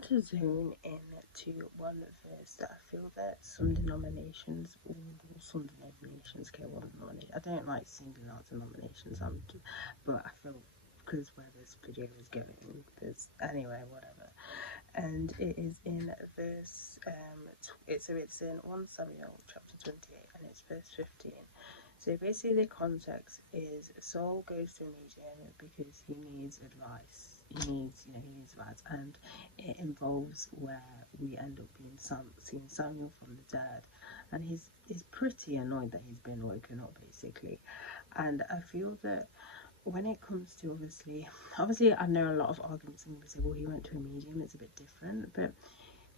want to zone in to one verse that I feel that some denominations, okay, one denomination. I don't like singling out denominations. But I feel because where this video is going, there's anyway, whatever. And it is in verse. It's in 1 Samuel chapter 28, and it's verse 15. So basically, the context is Saul goes to a medium because he needs advice. He needs advice, and it involves where we end up seeing Samuel from the dead, and he's pretty annoyed that he's been woken up, basically. And I feel that when it comes to obviously, I know a lot of arguments and people say, well, he went to a medium, it's a bit different, but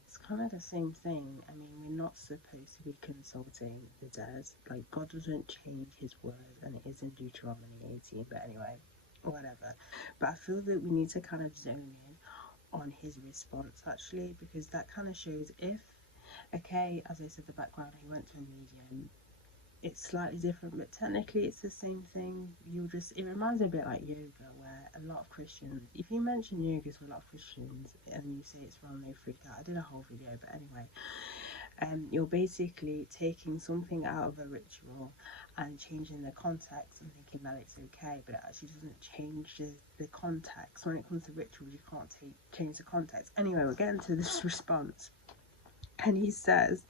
it's kind of the same thing. I mean, we're not supposed to be consulting the dead. Like, God doesn't change his word, and it is in Deuteronomy 18. But anyway, whatever. But I feel that we need to kind of zone in on his response, actually, because that kind of shows if, okay, as I said, the background, he went to a medium. It's slightly different, but technically it's the same thing. It reminds me a bit like yoga, where a lot of Christians, if you mention yoga to a lot of Christians and you say it's wrong, they freak out. I did a whole video, but anyway, you're basically taking something out of a ritual and changing the context and thinking that it's okay, but it actually doesn't change the context. When it comes to rituals, you can't change the context. Anyway, we're getting to this response, and he says,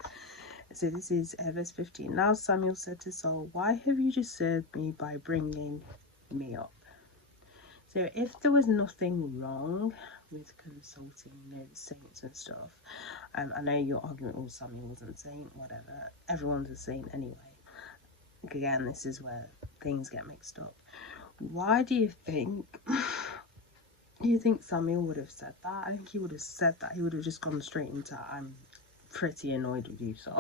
so this is verse 15. Now Samuel said to Saul, why have you disturbed me by bringing me up? So if there was nothing wrong with consulting the saints and stuff, I know your argument was Samuel wasn't a saint, whatever. Everyone's a saint anyway. Again, this is where things get mixed up. Why do you think Samuel would have said that? I think he would have said that. He would have just gone straight into, I'm pretty annoyed with you, so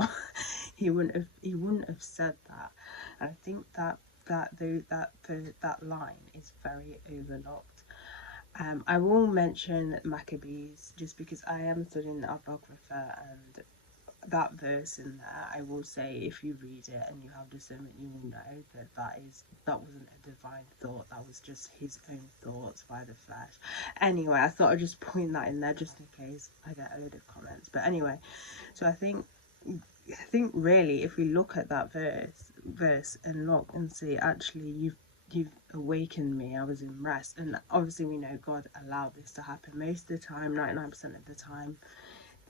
he wouldn't have said that. And I think that line is very overlooked. I will mention Maccabees just because I am studying the Apocrypha, and that verse in there, I will say, if you read it and you have discernment, you will know that wasn't a divine thought. That was just his own thoughts by the flesh. Anyway, I thought I'd just point that in there just in case I get a load of comments. But anyway, so I think really, if we look at that verse and look and see, actually, you've awakened me. I was in rest, and obviously we know God allowed this to happen most of the time, 99% of the time.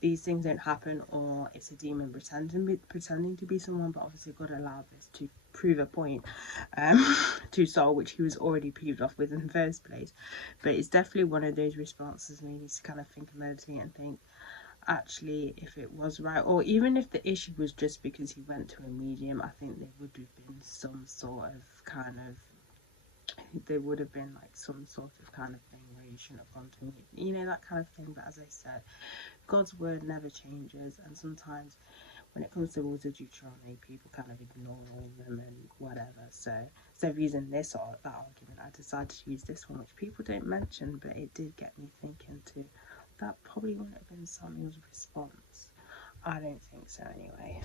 These things don't happen, or it's a demon pretending to be someone, but obviously God allowed this to prove a point to Saul, which he was already peeved off with in the first place. But it's definitely one of those responses where you need to kind of think and meditate and think, actually, if it was right, or even if the issue was just because he went to a medium, I think there would have been some sort of kind of thing where you shouldn't have gone to me, that kind of thing. But as I said, God's word never changes, and sometimes when it comes to rules of Deuteronomy, people kind of ignore them and whatever. So using that argument, I decided to use this one, which people don't mention, but it did get me thinking too. That probably wouldn't have been Samuel's response. I don't think so anyway.